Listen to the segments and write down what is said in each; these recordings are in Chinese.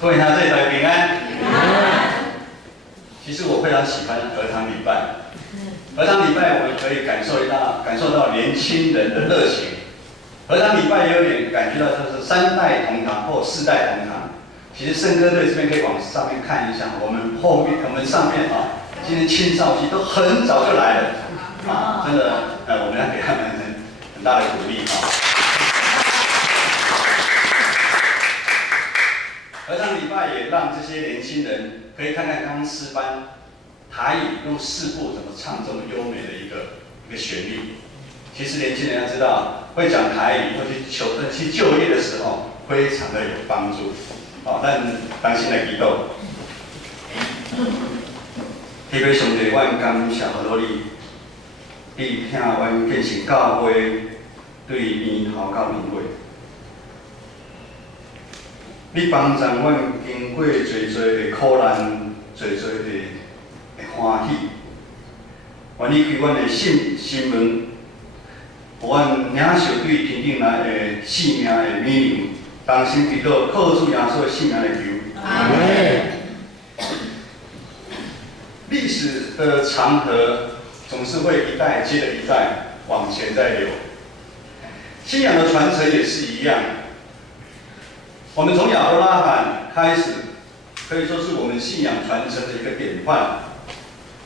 各位他这里大家平安。其实我非常喜欢儿童礼拜。儿童礼拜我们可以感受到年轻人的热情。儿童礼拜也有点感觉到就是3代同堂或4代同堂。其实圣歌队这边可以往上面看一下，我们上面啊，今天青少期都很早就来了啊，真的我们要给他们很大的鼓励啊。儿童礼拜也让这些年轻人可以看看刚刚诗班台语用4部怎么唱这么优美的一个旋律。其实年轻人要知道，会讲台语或去就业的时候，非常的有帮助。好，咱当心来祈祷。天父上帝，阮感谢好多你，你听阮建成教会对年头到年尾。你帮助阮经过侪的苦难，侪的欢喜。愿你开阮的心门，互阮领受对天顶来的生命的美名。当心祈祷，靠主耶稣的圣名来求。阿门。历史的长河总是会一代接着一代往前在流，信仰的传承也是一样。我们从亚伯拉罕开始，可以说是我们信仰传承的一个典范。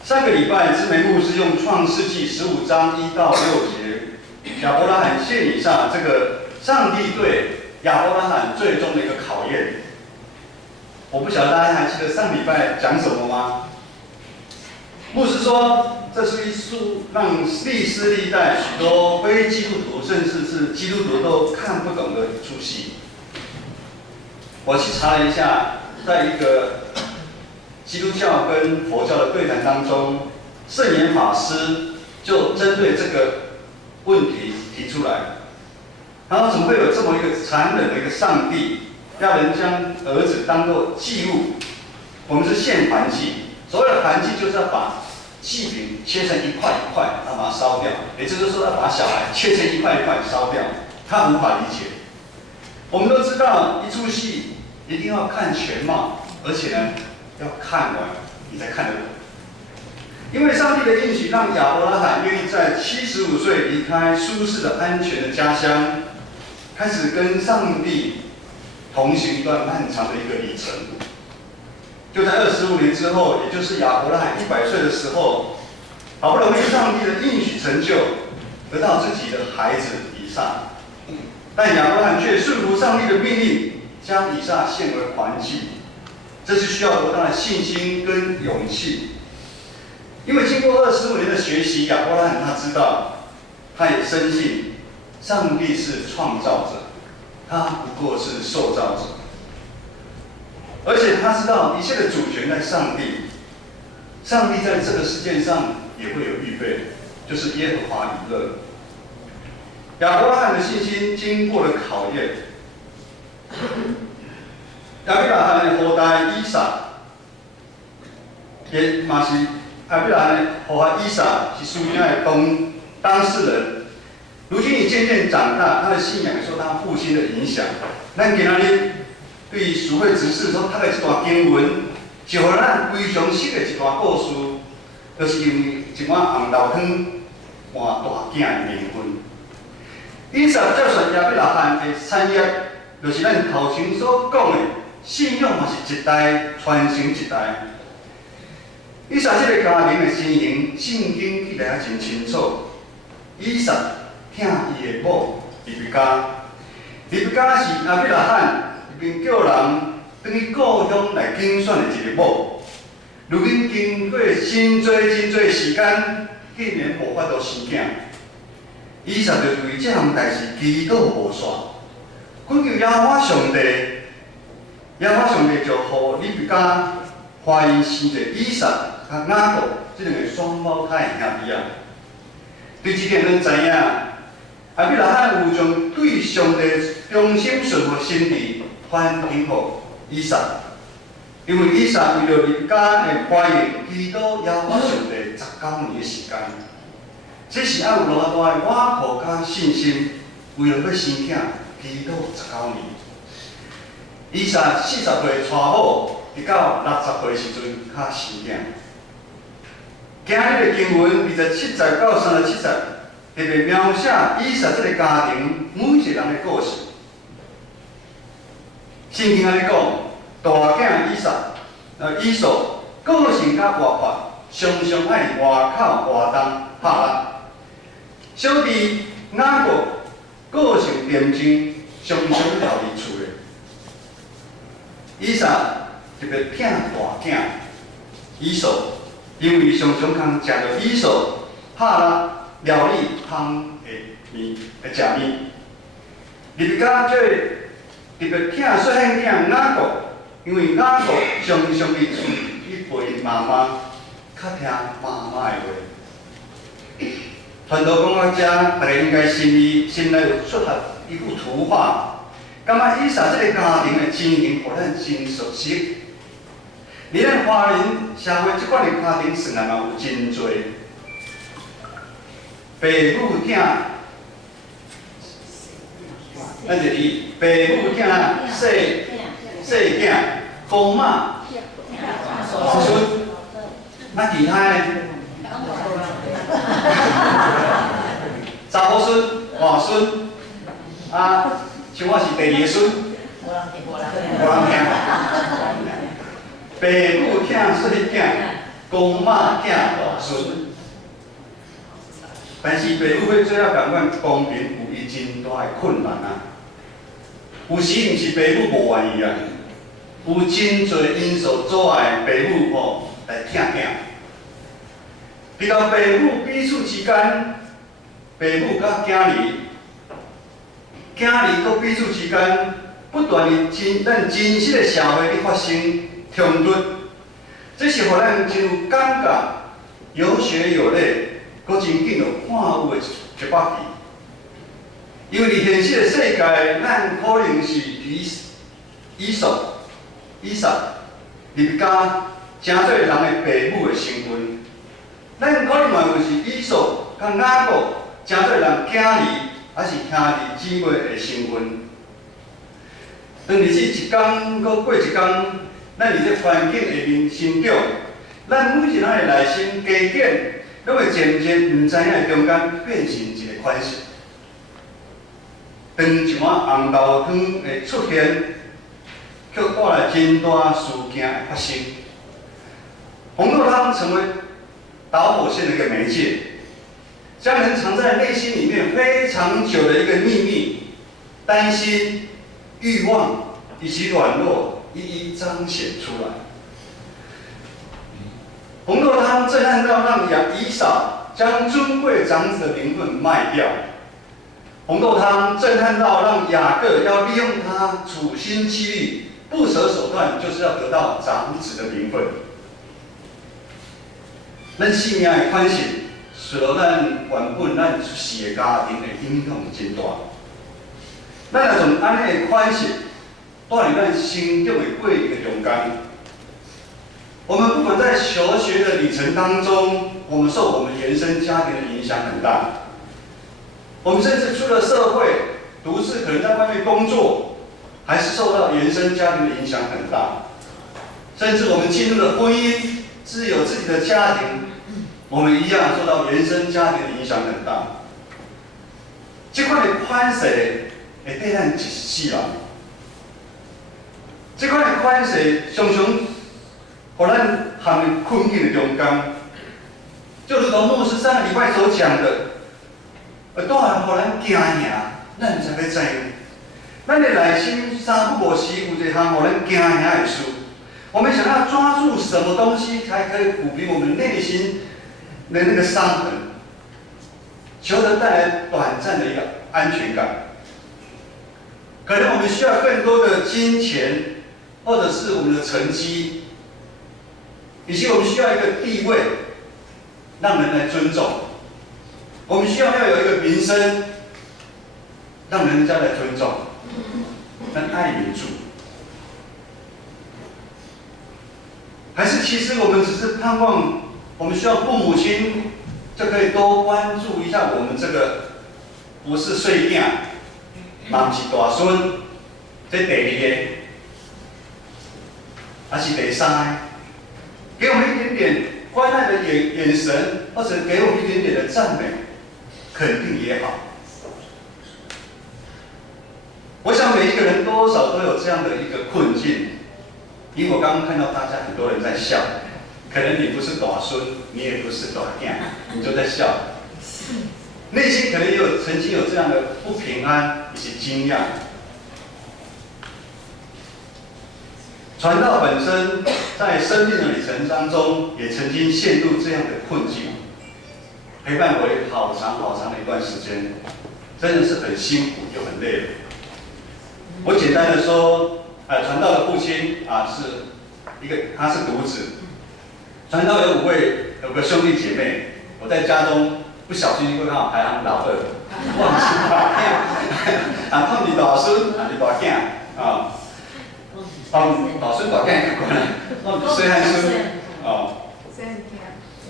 上个礼拜，知梅牧师用创世纪15章1到6节，亚伯拉罕献以撒这个上帝对亚伯拉罕最终的一个考验。我不晓得大家还记得上礼拜讲什么吗？牧师说，这是一书让历史历代许多非基督徒，甚至是基督徒都看不懂的一出戏。我去查了一下，在一个基督教跟佛教的对谈当中，圣严法师就针对这个问题提出来。然后怎么会有这么一个残忍的一个上帝，要人将儿子当作祭物？我们是献燔祭，所谓的燔祭就是要把祭饼切成一块一块，然后把它烧掉。也就是说，要把小孩切成一块一块烧掉。他无法理解。我们都知道，一出戏一定要看全貌，而且呢，要看完你才看得懂。因为上帝的应许让亚伯拉罕愿意在75岁离开舒适的安全的家乡，开始跟上帝同行一段漫长的一个旅程。就在25年之后，也就是亚伯拉罕100岁的时候，好不容易上帝的应许成就，得到自己的孩子以撒，但亚伯拉罕却顺服上帝的命令，将以撒献为燔祭。这是需要多大的信心跟勇气。因为经过25年的学习，亚伯拉罕他知道，他也深信上帝是创造者，他不过是受造者。而且他知道一切的主权在上帝，上帝在这个世界上也会有预备，就是耶和华以勒。亚伯拉罕的信心经过了考验。亚伯拉罕的后代以撒，也嘛是亚伯拉罕的后代以撒是属于的当事人。如今你渐渐长大，他的信仰受他父亲的影响。咱今日对属会执事所读的这段经文，是互咱非常熟的一段故事，就是因为一碗红豆汤换大囝的名分。以撒接受亚伯拉罕的产业，就是咱头前所讲的。信仰嘛是一代传承一代。以撒这个家庭的情形，圣经记载真清楚。以撒疼伊的母利比加，利比加是亚伯拉罕一边叫人等于故乡来竞选的一个母。如今经过真多时间，竟然无法度生囝。以撒就为这项代志祈祷无煞，恳求耶和华上帝。耶和华上帝就互利比加怀孕生一个以撒甲雅各这两个双胞胎的兄弟啊。对这点咱知影，亚伯拉罕有将对上帝忠心顺服心志反映给以撒，因为以撒为了利比加的怀孕，祈祷耶和华上帝19年的时间。这是要有偌大的瓦靠甲信心，为了要生囝，祈祷19年。以撒40岁娶某，直到60岁时阵才生囝。今日的经文27节到37节，特别描写以撒这个家庭每一个人的故事。圣经安尼讲，大囝以扫个性较活泼，常常爱外口活动拍拉。小弟雅各个性恬静，常常留伫厝诶。以撒特别疼大囝以扫，因为常常通食着以扫拍拉料理香诶食物。入家这特别疼细汉囝雅各，因为雅各常常伫厝去陪妈妈，较听妈妈诶话。传道讲到遮，大家应该心内有出现一幅图画，感觉以撒这个家庭的情形，互咱真熟悉。伫咱华人社会即款的家庭，算来嘛有真多。爸母疼，咱就以爸母疼细囝，公妈孙，那其他呢？查某孙、外孙，像我是第2个孙，无人听。爸母疼细囝，公妈疼外孙。但是爸母要做了共款公平，有伊真大的困难啊。有时毋是爸母无愿意啊，有真侪因素阻碍爸母来疼囝。直到爸母彼此之间，爸母甲囝儿，囝儿搁彼此之间，不断咱真实的社会咧发生冲突，这是互咱真有感觉、有血有泪，搁真紧就看有的一把戏。因为伫现实的世界，咱可能是以撒入家真侪人的爸母的身份。咱可能嘛有是以扫甲雅各真侪人囝儿，还是兄弟姊妹的身份。当日子一天搁过一天，咱伫这环境下面成长，咱每一个人的内心加减，拢会渐渐毋知影中间变成一个款式。当一碗红豆汤的出现，却带来真大事件的发生。红豆汤成为导火线的一个媒介，将人藏在内心里面非常久的一个秘密、担心、欲望以及软弱，一一彰显出来。红豆汤震撼到让以扫将尊贵长子的名分卖掉。红豆汤震撼到让雅各要利用他处心积虑、不择手段，就是要得到长子的名分。咱生命的款式，受到咱原本咱出世的家庭的影响真大。咱若从安尼的款式带入咱成长的过程的中间，我们不管在求学的旅程当中，我们受我们原生家庭的影响很大。我们甚至出了社会，独自可能在外面工作，还是受到原生家庭的影响很大。甚至我们进入了婚姻，自有自己的家庭，我们一样受到原生家庭的影响很大。这款的款式会对咱一世人，这款的款式常常互咱陷入困境的中间。就如同牧师上个礼拜所讲的。带来互咱惊吓，咱毋知要怎样。咱的内心三不五时有一项互咱惊吓的事，我们想要抓住什么东西才可以抚平我们内心的那个伤痕，求得带来短暂的一个安全感。可能我们需要更多的金钱，或者是我们的成绩，以及我们需要一个地位，让人来尊重。我们需要有一个名声，让人家来尊重，让爱民主。还是其实我们只是盼望，我们需要父母亲就可以多关注一下我们这个不是细囝，嘛不是大孙，这第二个，还是第三，给我们一点点关爱的眼神，或者给我们一点点的赞美、肯定也好。我想每一个人多少都有这样的一个困境，因为我刚刚看到大家很多人在笑，可能你不是大孙，你也不是大囝，你就在笑，内心可能也有曾经有这样的不平安以及惊讶。传道本身在生命的旅程当中，也曾经陷入这样的困境，陪伴我好长好长的一段时间，真的是很辛苦又很累。我简单的说，传道的父亲是他是独子，传道有有个兄弟姐妹，我在家中不小心会刚好排行老二，忘记大囝，看你大孙，你大囝大孙大囝就关了，细汉孙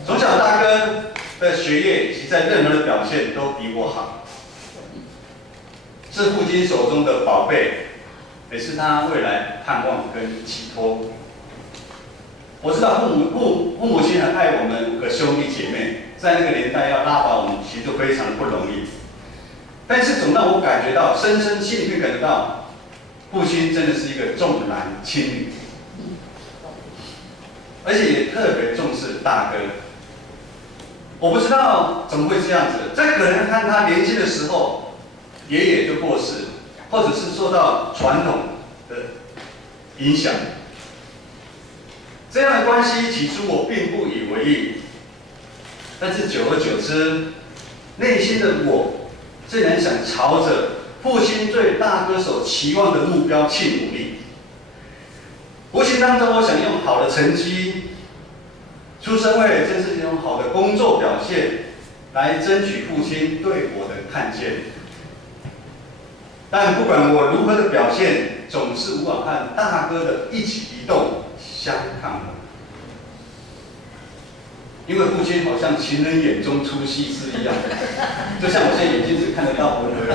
从小大哥的学业以及在任何的表现都比我好，是父亲手中的宝贝，也是他未来盼望跟寄托。我知道父母亲很爱我们5个兄弟姐妹，在那个年代要拉拔我们，其实就非常不容易。但是总让我感觉到，深深心里面感觉到，父亲真的是一个重男轻女，而且也特别重视大哥。我不知道怎么会这样子，在可能看他年轻的时候，爷爷就过世，或者是受到传统的影响。这样的关系起初我并不以为意，但是久而久之，内心的我竟然想朝着父亲对大哥所期望的目标去努力。无形当中，我想用好的成绩、出社会，甚至用好的工作表现，来争取父亲对我的看见。但不管我如何的表现，总是无法和大哥的一举一动相抗衡，因为父亲好像情人眼中出西施一样，就像我现在眼睛只看得到文和，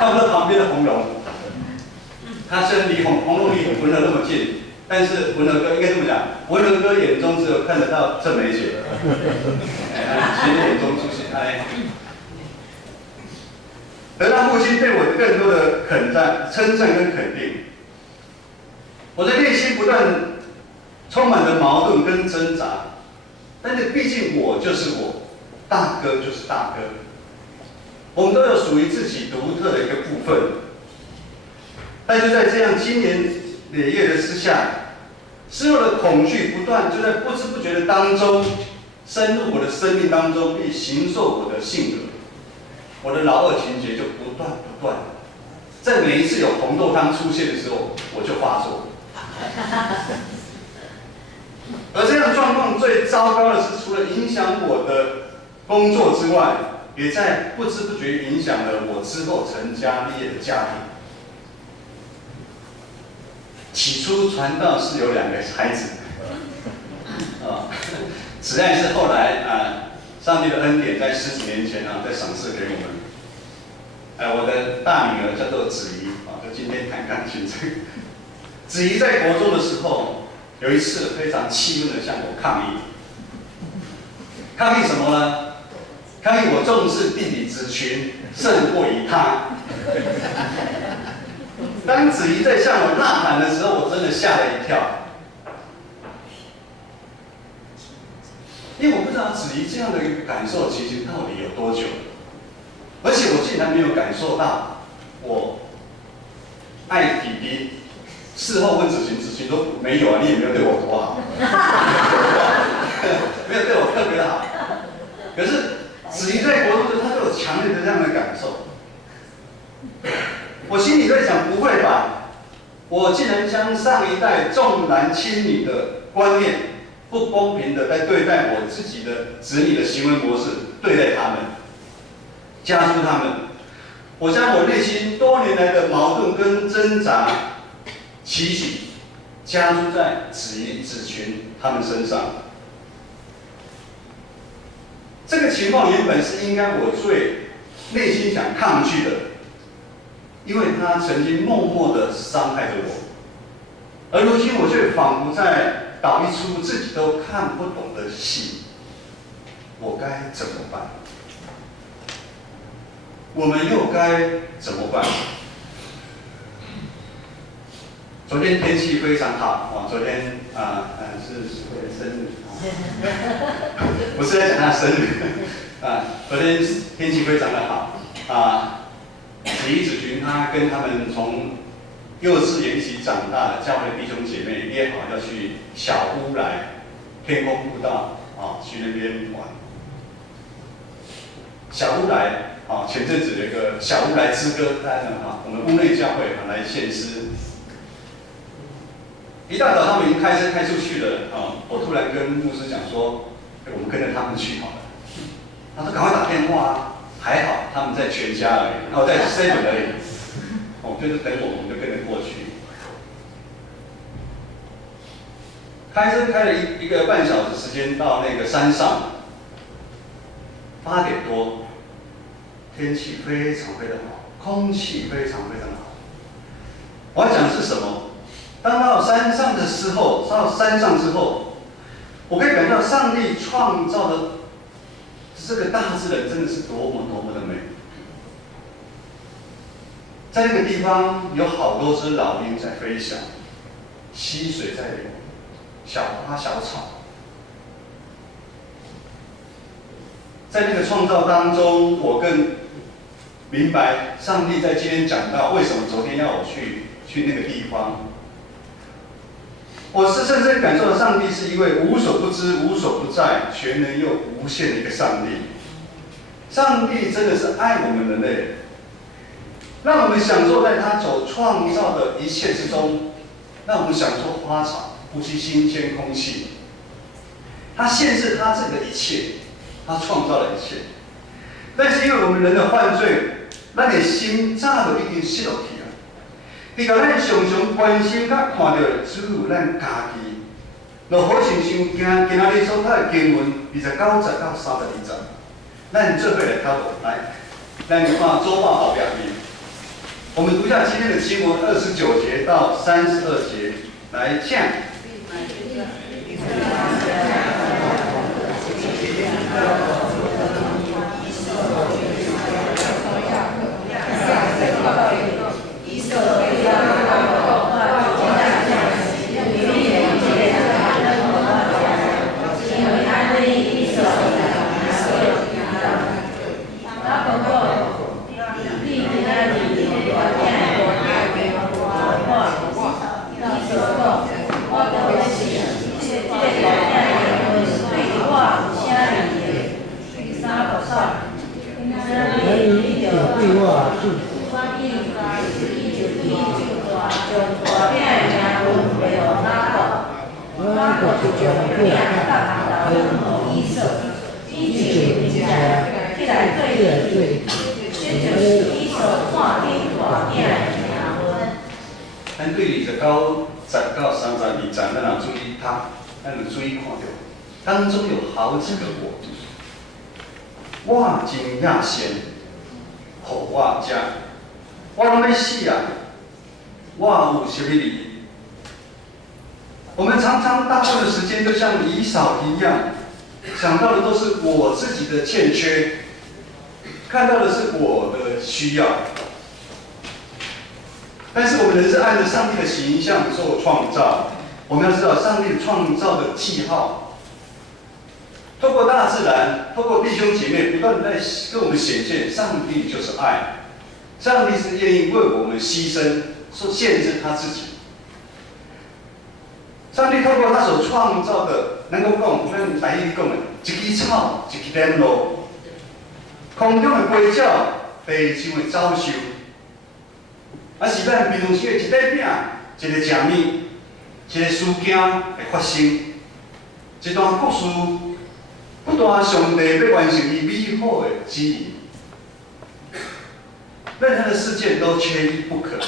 看不到旁边的红龙。他虽然离红龙离文和那么近，但是文和哥应该这么讲，文和哥眼中只有看得到郑美雪，情人眼中出西施。得到父亲对我的更多的称赞跟肯定，我的内心不断充满了矛盾跟挣扎。但是毕竟我就是我，大哥就是大哥，我们都有属于自己独特的一个部分。但就在这样经年累月的之下，失落的恐惧不断就在不知不觉的当中深入我的生命当中，并形塑我的性格。我的老二情节就不断，在每一次有红豆汤出现的时候，我就发作。而这样的状况最糟糕的是，除了影响我的工作之外，也在不知不觉影响了我之后成家立业的家庭。起初传道是有2个孩子，子爱是后来上帝的恩典在10几年前在赏赐给我们。我的大女儿叫做子怡就今天弹钢琴这个。子怡在国中的时候，有一次非常气愤的向我抗议。抗议什么呢？抗议我重视弟弟子群胜过于他。当子怡在向我呐喊的时候，我真的吓了一跳。因为我不知道子怡这样的一个感受其实到底有多久，而且我竟然没有感受到我爱弟弟。事后问子群说没有你也没有对我多好，没有对我特别的好。可是子怡在国中的时候，他就有强烈的这样的感受。我心里在想，不会吧？我竟然将上一代重男轻女的观念，不公平的在对待我自己的子女的行为模式对待他们，加诸他们。我将我内心多年来的矛盾跟挣扎、期许，加诸在子怡、子群他们身上。这个情况原本是应该我最内心想抗拒的，因为他曾经默默的伤害着我，而如今我却仿佛在导一出自己都看不懂的戏，我该怎么办？我们又该怎么办？昨天天气非常好，昨天是我的生日，不是在讲他生日昨天天气非常的好子怡子群他跟他们从幼稚园一起长大的教会弟兄姐妹约好要去小乌来天空步道去那边玩。小乌来前阵子有一个小乌来之歌，大家知道我们屋内教会来献诗。一大早他们已经开车开出去了我突然跟牧师讲说，我们跟着他们去好了。他说赶快打电话还好他们在全家而已，在 7 而已，就是等我们就跟着过去。开车开了一个半小时时间到那个山上，8点多，天气非常非常好，空气非常非常好。我要讲的是什么？当到山上的时候，到山上之后，我可以感到上帝创造的这个大自然真的是多么多么的美。在那个地方有好多只老鹰在飞翔，溪水在流，小花小草。在那个创造当中，我更明白上帝在今天讲到为什么昨天要我去那个地方。我是深深感受到上帝是一位无所不知、无所不在、全能又无限的一个上帝。上帝真的是爱我们人类，让我们享受在他所创造的一切之中，让我们享受花草，呼吸新鲜空气。他限制他这个一切，他创造了一切。但是因为我们人的犯罪，咱的心早就已经失落去了。你甲咱常常关心甲看到的只有咱家己，就好像想今仔日所读的经文29节到32节，咱做伙来讨论。来，咱看周报后边面，我们读一下今天的经文29节到32节，来请。咱对29节到32节，咱要注意读，咱要注意看到，当中有好几个我。我真野仙，互我食，我拢要死啊！我有什么利益？我们常常大部分的时间就像以扫一样，想到的都是我自己的欠缺，看到的是我的需要。但是我们人是按照上帝的形象做创造，我们要知道上帝创造的记号，透过大自然，透过弟兄姐妹不断的在跟我们显现，上帝就是爱，上帝是愿意为我们牺牲，说限制他自己。上帝透过他所创造的，能够讲，咱台语讲的，一枝草，一片路，空中的鸡鸟，地上的走兽。是咱平常时的一块饼、一个食物、一个事件会发生，一段故事，不断上帝要完成伊美好的旨意。任何的事件都缺一不可。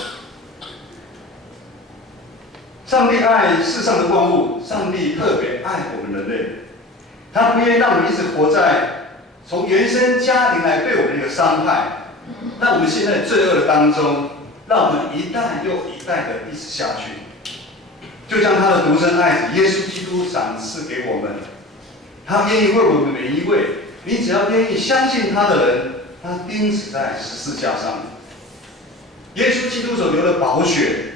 上帝爱世上的万物，上帝特别爱我们人类，他不愿意让我们一直活在从原生家庭来对我们的一个伤害，让我们现在罪恶的当中。让我们一代又一代的一直下去。就将他的独生爱子耶稣基督赏赐给我们。他愿意为我们每一位，你只要愿意相信他的人，他钉死在十字架上。耶稣基督所流的宝血，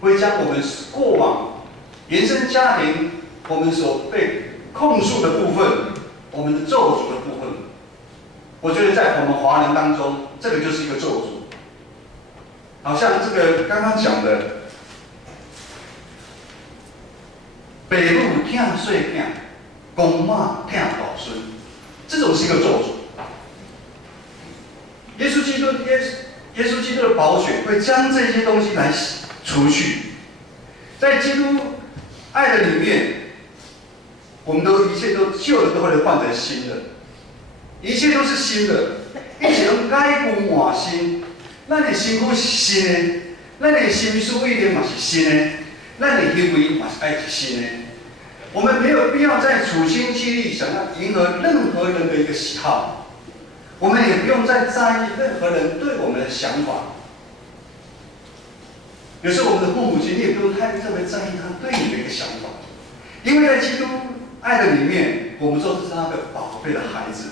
会将我们过往原生家庭我们所被控诉的部分，我们的咒诅的部分，我觉得在我们华人当中，这个就是一个咒诅。好像这个刚刚讲的，爸母疼细囝，公妈疼大孙，这种是一个咒诅。耶稣基督的宝血会将这些东西来除去，在基督爱的里面，我们都一切都旧的都会换成新的，一切都是新的，一切都改古换新。咱的身躯是新的，咱的心思意念嘛是新的，咱的行为嘛是爱是新的。我们没有必要再处心积虑想要迎合任何人的一个喜好，我们也不用再在意任何人对我们的想法。有时候我们的父母亲，你也不用太特别在意他对你的一个想法，因为在基督爱的里面，我们说这是他的宝贝的孩子。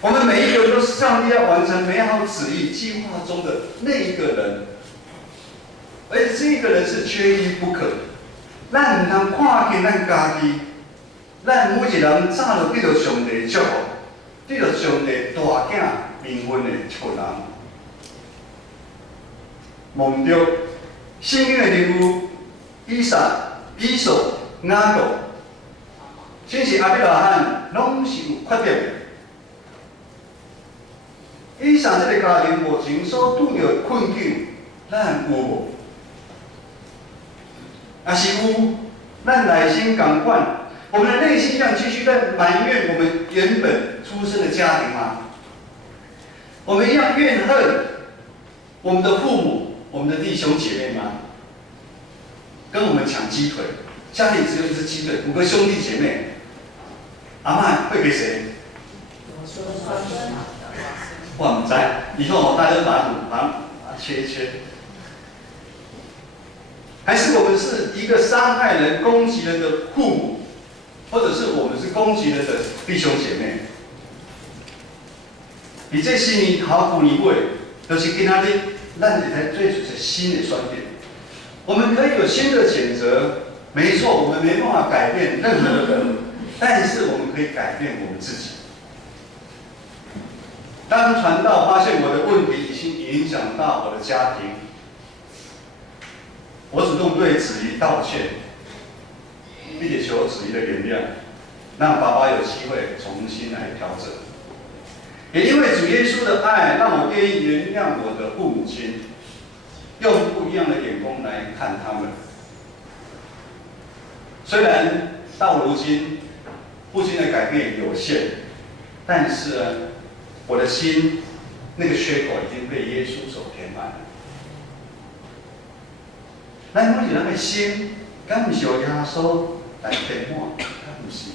我们每一个人都是上帝要完成美好旨意计划中的那一个人，而且这一个人是缺一不可。咱唔通看见咱家己，咱每一人早就得到上帝的祝福，得到上帝大囝名分的一个人。梦中圣经的人物以撒、以扫、雅各，甚至亚伯拉罕，拢是有缺点的。以上这个家庭目前所拄到的困境，咱有无？若是有，咱内心感款，我们的内心上继续在埋怨我们原本出生的家庭吗？我们一样怨恨我们的父母、我们的弟兄姐妹吗？跟我们抢鸡腿，家里只有一只鸡腿，5个兄弟姐妹，阿嬷会给谁？我唔知，以后大家把它切一切。还是我们是一个伤害人、攻击人的父母，或者是我们是攻击人的弟兄姐妹？而这是你好苦你味，就是今仔日咱会来做出一新的选择。我们可以有新的选择，没错，我们没办法改变任何的人，但是我们可以改变我们自己。当传道发现我的问题已经影响到我的家庭，我主动对子怡道歉，并且求子怡的原谅，让爸爸有机会重新来调整。也因为主耶稣的爱，让我愿意原谅我的父母亲，用不一样的眼光来看他们。虽然到如今父亲的改变有限，但是呢，我的心那个缺口已经被耶稣所填满了。咱每一人的心，敢不是由耶稣来填满？敢不是？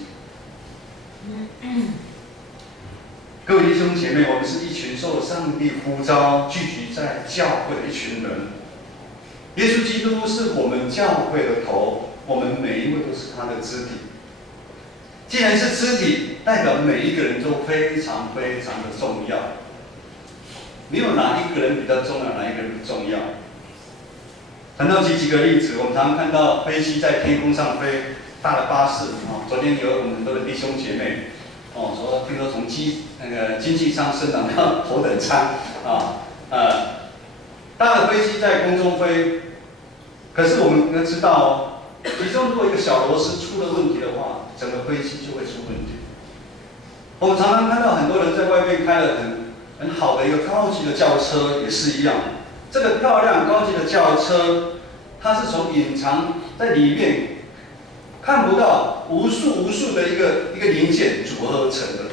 各位弟兄姐妹，我们是一群受上帝呼召、聚集在教会的一群人。耶稣基督是我们教会的头，我们每一位都是他的肢体。既然是肢体，代表每一个人都非常非常的重要。没有哪一个人比较重要，哪一个人不重要。谈到几个例子，我们常常看到飞机在天空上飞，大的巴士昨天有我们很多的弟兄姐妹说听说从经济舱升档到头等舱大的飞机在空中飞，可是我们要知道其中如果一个小螺丝出了问题的话，整个飞机就会出问题。我们常常看到很多人在外面开了很好的一个高级的轿车，也是一样。这个漂亮高级的轿车，它是从隐藏在里面看不到无数的一个零件组合而成的。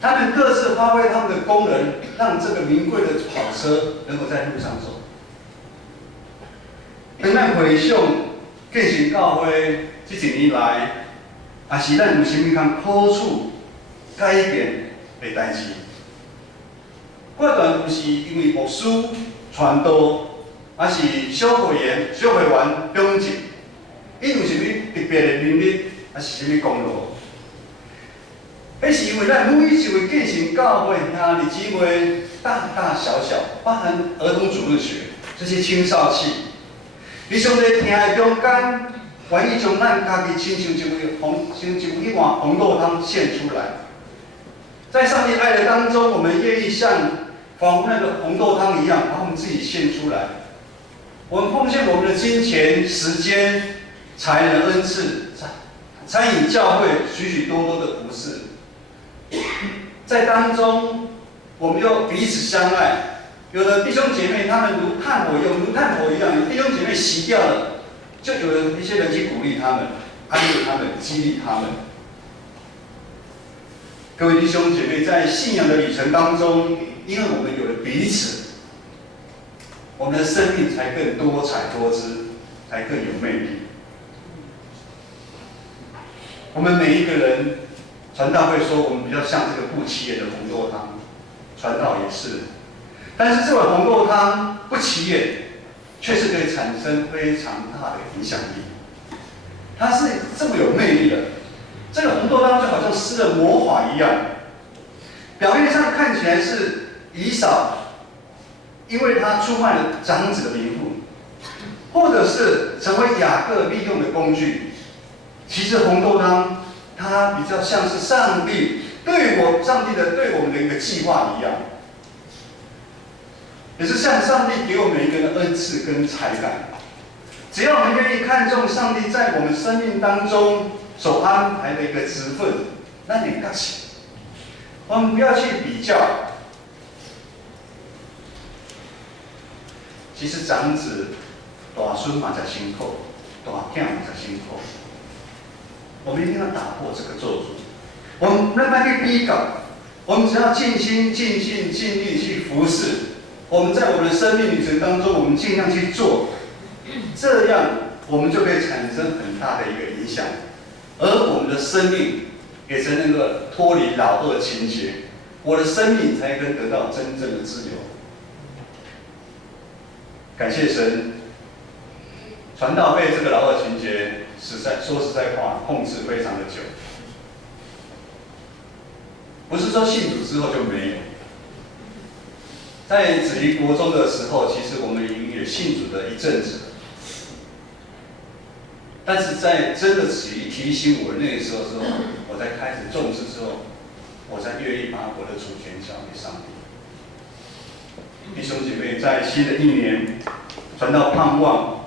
他们各自发挥他们的功能，让这个名贵的跑车能够在路上走。等咱回想建成教会这几年来，也是咱有甚物通好处改变的代志。我段不是因为牧师传道，还是小会员、中职，伊有啥物特别的能力，还是啥物功劳？迄是因为咱每一位建成教会兄弟姊妹，大大小小，包含儿童主日学这些青少期，伫上帝听的中间，愿意将咱家己亲像一碗红豆汤献出来。在上帝爱的当中，我们愿意像仿佛那个红豆汤一样，把我们自己献出来。我们奉献我们的金钱、时间、才能、恩赐，参与教会许许多多的服事。在当中，我们又彼此相爱。有的弟兄姐妹，他们如炭火一样，有弟兄姐妹熄掉了，就有一些人去鼓励他们、安慰他们、激励他们。各位弟兄姐妹，在信仰的旅程当中，因为我们有了彼此，我们的生命才更多彩多姿，才更有魅力。我们每一个人，传道会说我们比较像这个不起眼的红豆汤，传道也是。但是这碗红豆汤不起眼，却是可以产生非常大的影响力。它是这么有魅力的。这个红豆汤就好像施了魔法一样，表面上看起来是以扫，因为他出卖了长子的名分，或者是成为雅各利用的工具。其实红豆汤它比较像是上帝对我们的一个计划一样，也是像上帝给我们一个人的恩赐跟才干。只要我们愿意看重上帝在我们生命当中所安排的一个职分，那你干起，我们不要去比较。其实长子大孙嘛才辛苦，大囝嘛才辛苦。我们一定要打破这个咒诅。我们慢慢去比较，我们只要尽心、尽性、尽力去服侍。我们在我们的生命旅程当中，我们尽量去做，这样我们就可以产生很大的一个影响。而我们的生命也才能够脱离老恶情节，我的生命才能得到真正的自由。感谢神，传道被这个老恶情节说实在话控制非常的久，不是说信主之后就没有。在子怡国中的时候，其实我们已经也信主的一阵子了。但是在真的子怡提醒我那个时候之后，我才开始重视之后，我才愿意把我的主权交给上帝。弟兄姐妹，在新的一年，传到盼望，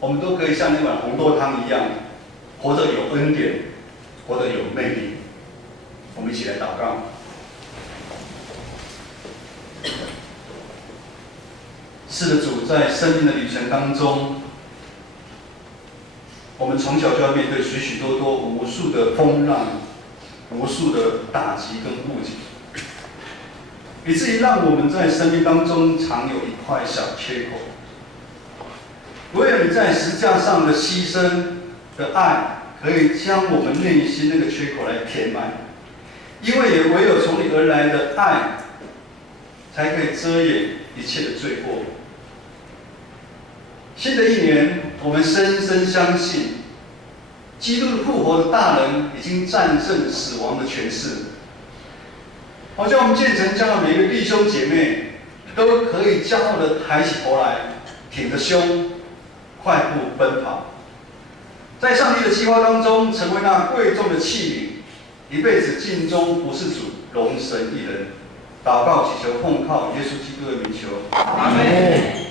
我们都可以像那碗红豆汤一样，活得有恩典，活得有魅力。我们一起来祷告。是的，主，在生命的旅程当中，我们从小就要面对许许多多无数的风浪，无数的打击跟误解，以至于让我们在生命当中常有一块小缺口。唯有你在十字架上的牺牲的爱，可以将我们内心那个缺口来填满。因为也唯有从你而来的爱，才可以遮掩一切的罪过。新的一年，我们深深相信，基督复活的大能已经战胜死亡的权势。好像我们建成将的每一个弟兄姐妹，都可以骄傲的抬起头来，挺着胸，快步奔跑，在上帝的计划当中，成为那贵重的器皿，一辈子尽忠服侍主，荣神一人。祷告祈求奉靠耶稣基督的名求，阿门。